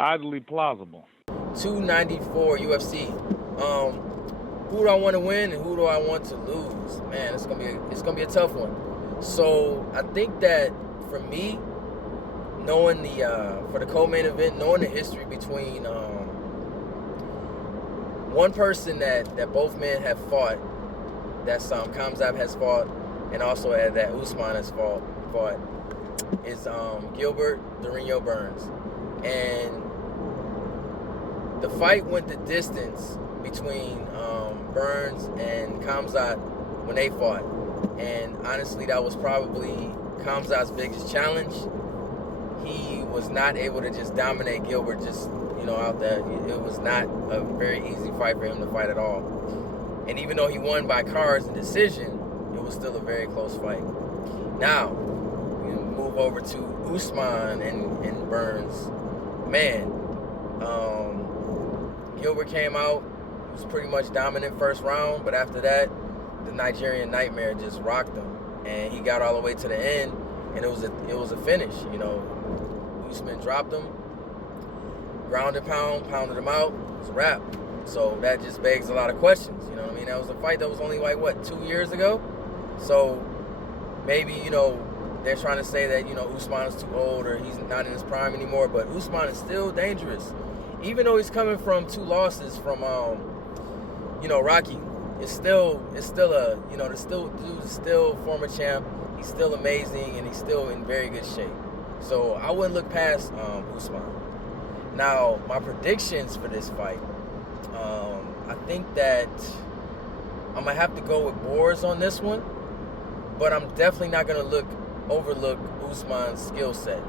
Oddly plausible. 294 UFC. Who do I want to win and who do I want to lose? Man, it's gonna be a tough one. So I think that for me, knowing for the co-main event, knowing the history between one person that both men have fought, that Khamzat has fought, and also that Usman has fought is Gilbert Durinho Burns, and the fight went the distance between Burns and Khamzat when they fought, and honestly, that was probably Khamzat's biggest challenge. He was not able to just dominate Gilbert out there. It was not a very easy fight for him to fight at all. And even though he won by cards and decision, it was still a very close fight. Now, we move over to Usman and Burns. Man, Gilbert came out, was pretty much dominant first round, but after that, the Nigerian Nightmare just rocked him. And he got all the way to the end, and it was a finish. Usman dropped him, ground and pounded him out. It was a wrap. So that just begs a lot of questions. You know what I mean? That was a fight that was only 2 years ago. So maybe, they're trying to say that, Usman is too old or he's not in his prime anymore. But Usman is still dangerous. Even though he's coming from 2 losses from, Rocky. It's still dude is still former champ. He's still amazing and he's still in very good shape. So I wouldn't look past Usman. Now, my predictions for this fight, I think that I'm going to have to go with Boers on this one, but I'm definitely not going to overlook Usman's skill set.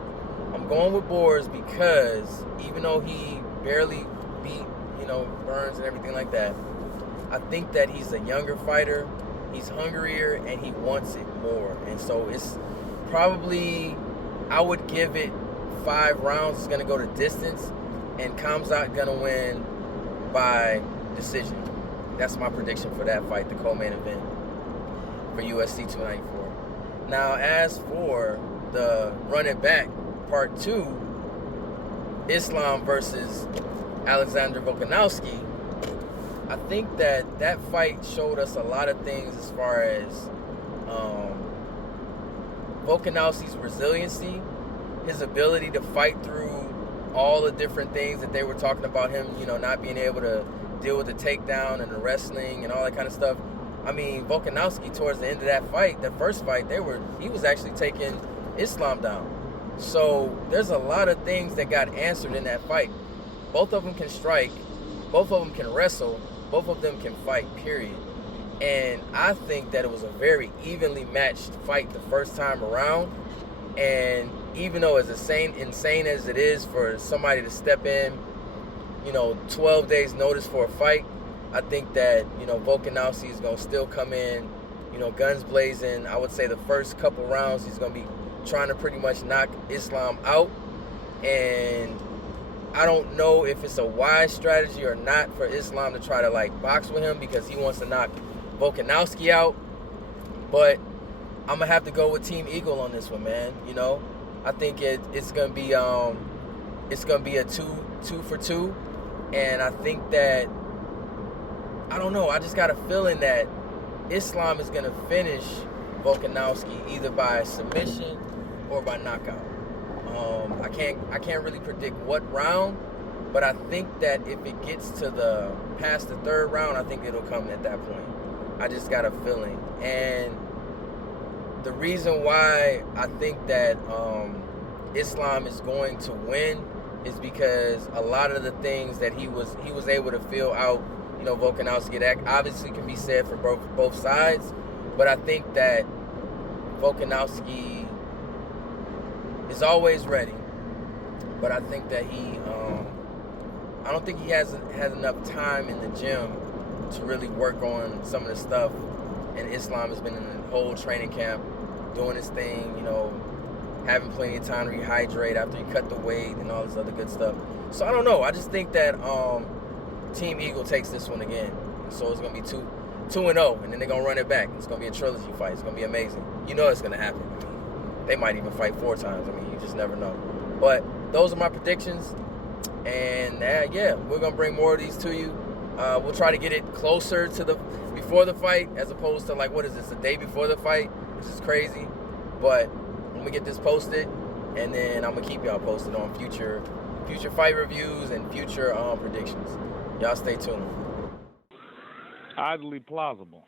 I'm going with Boers because even though he barely beat, Burns and everything like that, I think that he's a younger fighter, he's hungrier, and he wants it more. And so it's probably, I would give it 5 rounds. It's going to go to distance, and Khamzat going to win by decision. That's my prediction for that fight, the co-main event for UFC 294. Now, as for the Run It Back Part 2, Islam versus Alexander Volkanovski, I think that fight showed us a lot of things as far as Volkanovski's resiliency, his ability to fight through all the different things that they were talking about him, not being able to deal with the takedown and the wrestling and all that kind of stuff. I mean, Volkanovski towards the end of that fight, that first fight, he was actually taking Islam down. So there's a lot of things that got answered in that fight. Both of them can strike, both of them can wrestle, both of them can fight, period. And I think that it was a very evenly matched fight the first time around. And even though as insane as it is for somebody to step in, 12 days notice for a fight, I think that, Volkanovski is going to still come in, guns blazing. I would say the first couple rounds he's going to be trying to pretty much knock Islam out. And I don't know if it's a wise strategy or not for Islam to try to box with him because he wants to knock Volkanovski out. But I'm gonna have to go with Team Eagle on this one, man. I think it's gonna be a 2 for 2, and I think that, I don't know, I just got a feeling that Islam is gonna finish Volkanovski either by submission or by knockout. I can't really predict what round, but I think that if it gets to past the 3rd round, I think it'll come at that point. I just got a feeling. And the reason why I think that Islam is going to win is because a lot of the things that he was able to feel out, Volkanovski, that obviously can be said for both sides, but I think that Volkanovski is always ready, but I think that I don't think he has enough time in the gym to really work on some of the stuff. And Islam has been in the whole training camp doing his thing, having plenty of time to rehydrate after he cut the weight and all this other good stuff. So I don't know. I just think that Team Eagle takes this one again. So it's going to be 2-0, and then they're going to run it back. It's going to be a trilogy fight. It's going to be amazing. It's going to happen. I mean, they might even fight 4 times. I mean, you just never know. But those are my predictions. And yeah, we're gonna bring more of these to you. We'll try to get it closer to before the fight, as opposed to like, what is this, the day before the fight, which is crazy. But I'm gonna get this posted, and then I'm gonna keep y'all posted on future fight reviews and future predictions. Y'all stay tuned. Oddly plausible.